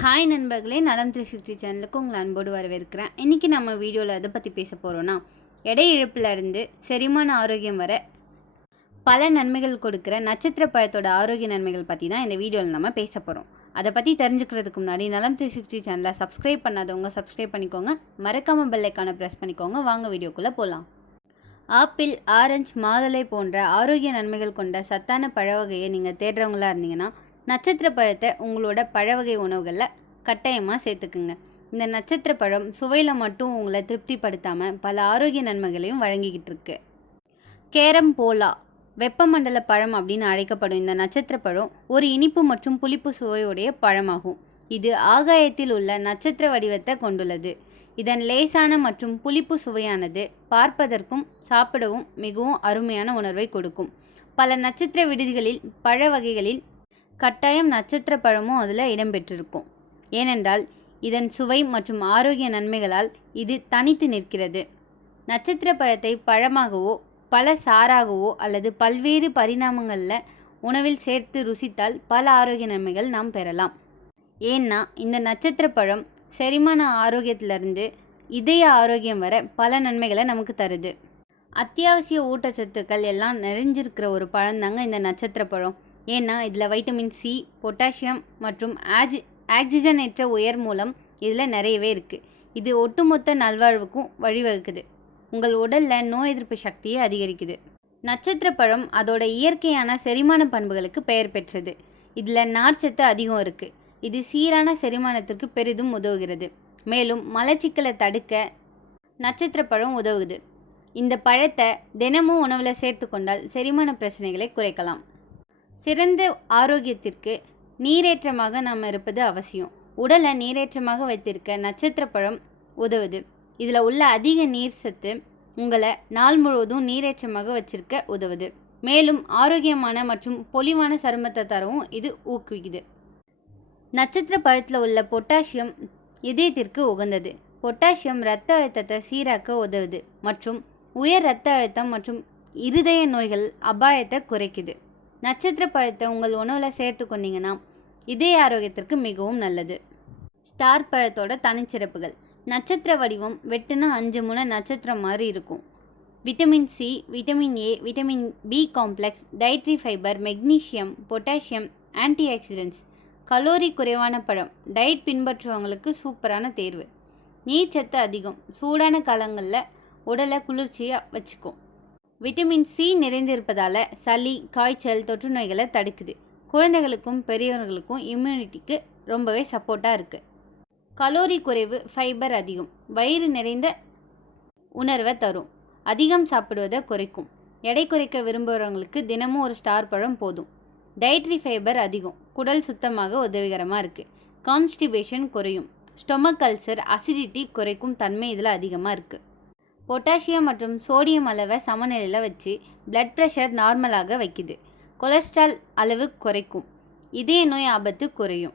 Hi நண்பர்களே நலம் three sixty சேனலுக்கு உங்களை அன்போடு வரவேற்கிறேன். இன்றைக்கி நம்ம வீடியோவில் எதை பற்றி பேச போகிறோன்னா எடை இழப்பிலிருந்து செரிமான ஆரோக்கியம் வர பல நன்மைகள் கொடுக்குற நட்சத்திர பழத்தோட ஆரோக்கிய நன்மைகள் பற்றி தான் இந்த வீடியோவில் நம்ம பேச போகிறோம் அதை பற்றி தெரிஞ்சுக்கிறதுக்கு முன்னாடி நலம் த்ரீ சிக்ஸ்டி சேனலை சப்ஸ்கிரைப் பண்ணாதவங்க சப்ஸ்கிரைப் பண்ணிக்கோங்க. மறக்காமல் பெல்லைக்கான ப்ரெஸ் பண்ணிக்கோங்க. வாங்க வீடியோக்குள்ளே போகலாம் ஆப்பிள் ஆரஞ்சு மாதுளை போன்ற ஆரோக்கிய நன்மைகள் கொண்ட சத்தான பழ வகையை நீங்கள் தேடுறவங்களா இருந்தீங்கன்னா நட்சத்திர பழத்தை உங்களோட பழ வகை உணவுகளில் கட்டாயமாக சேர்த்துக்குங்க. இந்த நட்சத்திர பழம் சுவையில் மட்டும் உங்களை திருப்திப்படுத்தாமல் பல ஆரோக்கிய நன்மைகளையும் வழங்கிக்கிட்டு இருக்கு. கேரம் போலா வெப்பமண்டல பழம் அப்படின்னு அழைக்கப்படும் இந்த நட்சத்திர பழம் ஒரு இனிப்பு மற்றும் புளிப்பு சுவையுடைய பழமாகும். இது ஆகாயத்தில் உள்ள நட்சத்திர வடிவத்தை கொண்டுள்ளது. இதன் லேசான மற்றும் புளிப்பு சுவையானது பார்ப்பதற்கும் சாப்பிடவும் மிகவும் அருமையான உணர்வை கொடுக்கும். பல நட்சத்திர விடுதிகளில் பழ வகைகளில் கட்டாயம் நட்சத்திர பழமும் அதில் இடம்பெற்றிருக்கும். ஏனென்றால் இதன் சுவை மற்றும் ஆரோக்கிய நன்மைகளால் இது தனித்து நிற்கிறது. நட்சத்திர பழத்தை பழமாகவோ பல சாராகவோ அல்லது பல்வேறு பரிணாமங்களில் உணவில் சேர்த்து ருசித்தால் பல ஆரோக்கிய நன்மைகள் நாம் பெறலாம். ஏன்னா இந்த நட்சத்திர பழம் செரிமான ஆரோக்கியத்திலிருந்து இதய ஆரோக்கியம் வர பல நன்மைகளை நமக்கு தருது. அத்தியாவசிய ஊட்டச்சத்துக்கள் எல்லாம் நிறைஞ்சிருக்கிற ஒரு பழம்தாங்க இந்த நட்சத்திர பழம் ஏன்னா இதில் வைட்டமின் சி பொட்டாசியம் மற்றும் ஆக்சி ஆக்சிஜனேற்ற உயர் மூலம் இதில் நிறையவே இருக்குது இது ஒட்டுமொத்த நல்வாழ்வுக்கும் வழிவகுக்குது. உங்கள் உடலில் நோய் எதிர்ப்பு சக்தியை அதிகரிக்குது. நட்சத்திர பழம் அதோட இயற்கையான செரிமான பண்புகளுக்கு பெயர் பெற்றது. இதில் நார்ச்சத்து அதிகம் இருக்குது இது சீரான செரிமானத்திற்கு பெரிதும் உதவுகிறது. மேலும் மலச்சிக்கலை தடுக்க நட்சத்திர பழம் உதவுது. இந்த பழத்தை தினமும் உணவில் சேர்த்து கொண்டால் செரிமான பிரச்சனைகளை குறைக்கலாம். சிறந்த ஆரோக்கியத்திற்கு நீரேற்றமாக நாம் இருப்பது அவசியம். உடலை நீரேற்றமாக வைத்திருக்க நட்சத்திர பழம் உதவுது. இதில் உள்ள அதிக நீர் சத்து உங்களை நாள் முழுவதும் நீரேற்றமாக வச்சிருக்க உதவுது. மேலும் ஆரோக்கியமான மற்றும் பொலிவான சருமத்தை தரவும் இது ஊக்குவிக்குது. நட்சத்திர பழத்தில் உள்ள பொட்டாசியம் இதயத்திற்கு உகந்தது. பொட்டாசியம் இரத்த அழுத்தத்தை சீராக்க உதவுது மற்றும் உயர் இரத்த அழுத்தம் மற்றும் இருதய நோய்கள் அபாயத்தை குறைக்குது. நட்சத்திர பழத்தை உங்கள் உணவில் சேர்த்து கொண்டீங்கன்னா இதய ஆரோக்கியத்திற்கு மிகவும் நல்லது. ஸ்டார் பழத்தோட தனிச்சிறப்புகள். நட்சத்திர வடிவம் வெட்டுனா அஞ்சு முனை நட்சத்திரம் மாதிரி இருக்கும். Vitamin C vitamin A vitamin B complex dietary fibre magnesium potassium antioxidants calorie குறைவான பழம். டயட் பின்பற்றுவவங்களுக்கு சூப்பரான தேர்வு. நீர்ச்சத்து அதிகம். சூடான காலங்களில் உடலை குளிர்ச்சியாக வச்சுக்கும். விட்டமின் சி நிறைந்திருப்பதால் சளி காய்ச்சல் தொற்று நோய்களை தடுக்குது. குழந்தைகளுக்கும் பெரியவர்களுக்கும் இம்யூனிட்டிக்கு ரொம்பவே சப்போர்ட்டாக இருக்குது கலோரி குறைவு ஃபைபர் அதிகம். வயிறு நிறைந்த உணர்வை தரும். அதிகம் சாப்பிடுவதை குறைக்கும். எடை குறைக்க விரும்புகிறவங்களுக்கு தினமும் ஒரு ஸ்டார் பழம் போதும். டயட்ரி ஃபைபர் அதிகம். குடல் சுத்தமாக உதவிகரமாக இருக்குது கான்ஸ்டிபேஷன் குறையும். ஸ்டொமக் அல்சர் அசிடிட்டி குறைக்கும் தன்மை இதில் அதிகமாக இருக்குது பொட்டாசியம் மற்றும் சோடியம் அளவை சமநிலையில் வச்சு பிளட் ப்ரெஷர் நார்மலாக வைக்குது. கொலஸ்ட்ரால் அளவு குறைக்கும். இதய நோய் ஆபத்து குறையும்.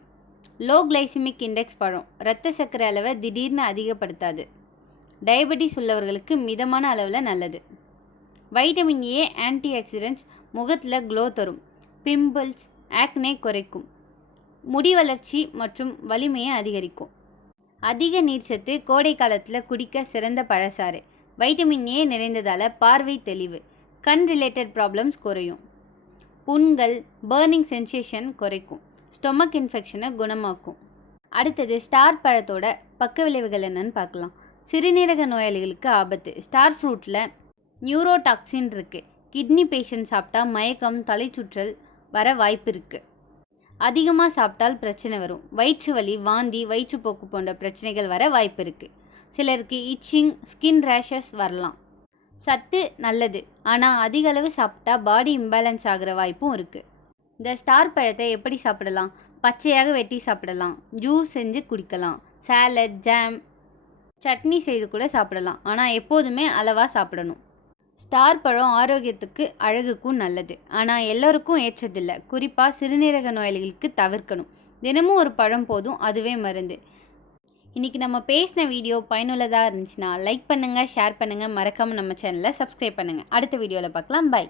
லோ கிளைசிமிக் இண்டெக்ஸ் பழம் இரத்த சர்க்கரை அளவை திடீர்னு அதிகப்படுத்தாது. டயபெட்டிஸ் உள்ளவர்களுக்கு மிதமான அளவில் நல்லது. வைட்டமின் ஏ ஆன்டி ஆக்சிடென்ட்ஸ் முகத்தில் க்ளோ தரும். பிம்பிள்ஸ் ஆக்னே குறைக்கும். முடி வளர்ச்சி மற்றும் வலிமையை அதிகரிக்கும். அதிக நீர்ச்சத்து கோடை காலத்தில் குடிக்க சிறந்த பழசாறு வைட்டமின் ஏ நிறைந்ததால் பார்வை தெளிவு. கண் ரிலேட்டட் ப்ராப்ளம்ஸ் குறையும். புண்கள் பேர்னிங் சென்சேஷன் குறைக்கும். ஸ்டொமக் இன்ஃபெக்ஷனை குணமாக்கும். அடுத்தது ஸ்டார் பழத்தோட பக்க விளைவுகள் என்னன்னு பார்க்கலாம். சிறுநீரக நோயாளிகளுக்கு ஆபத்து. ஸ்டார் ஃப்ரூட்டில் நியூரோடாக்சின் இருக்குது கிட்னி பேஷண்ட் சாப்பிட்டா மயக்கம் தலை சுற்றல் வர வாய்ப்பு இருக்குது அதிகமாக சாப்பிட்டால் பிரச்சனை வரும். வயிற்று வலி வாந்தி வயிற்றுப்போக்கு போன்ற பிரச்சனைகள் வர வாய்ப்பு இருக்குது சிலருக்கு இச்சிங் ஸ்கின் ரேஷஸ் வரலாம். சத்து நல்லது ஆனால் அதிக அளவு சாப்பிட்டா பாடி இம்பேலன்ஸ் ஆகிற வாய்ப்பும் இருக்குது இந்த ஸ்டார் பழத்தை எப்படி சாப்பிடலாம்? பச்சையாக வெட்டி சாப்பிடலாம். ஜூஸ் செஞ்சு குடிக்கலாம். சாலட் ஜாம் சட்னி செய்து கூட சாப்பிடலாம். ஆனால் எப்போதுமே அளவாக சாப்பிடணும். ஸ்டார் பழம் ஆரோக்கியத்துக்கு அழகுக்கும் நல்லது. ஆனால் எல்லோருக்கும் ஏற்றதில்லை குறிப்பாக சிறுநீரக நோயாளிகளுக்கு தவிர்க்கணும். தினமும் ஒரு பழம் போதும் அதுவே மருந்து. இன்றைக்கி நம்ம பேசின வீடியோ பயனுள்ளதாக இருந்துச்சுன்னா லைக் பண்ணுங்கள் ஷேர் பண்ணுங்கள் மறக்காமல் நம்ம சேனலை சப்ஸ்கிரைப் பண்ணுங்கள் அடுத்த வீடியோவில் பார்க்கலாம். பை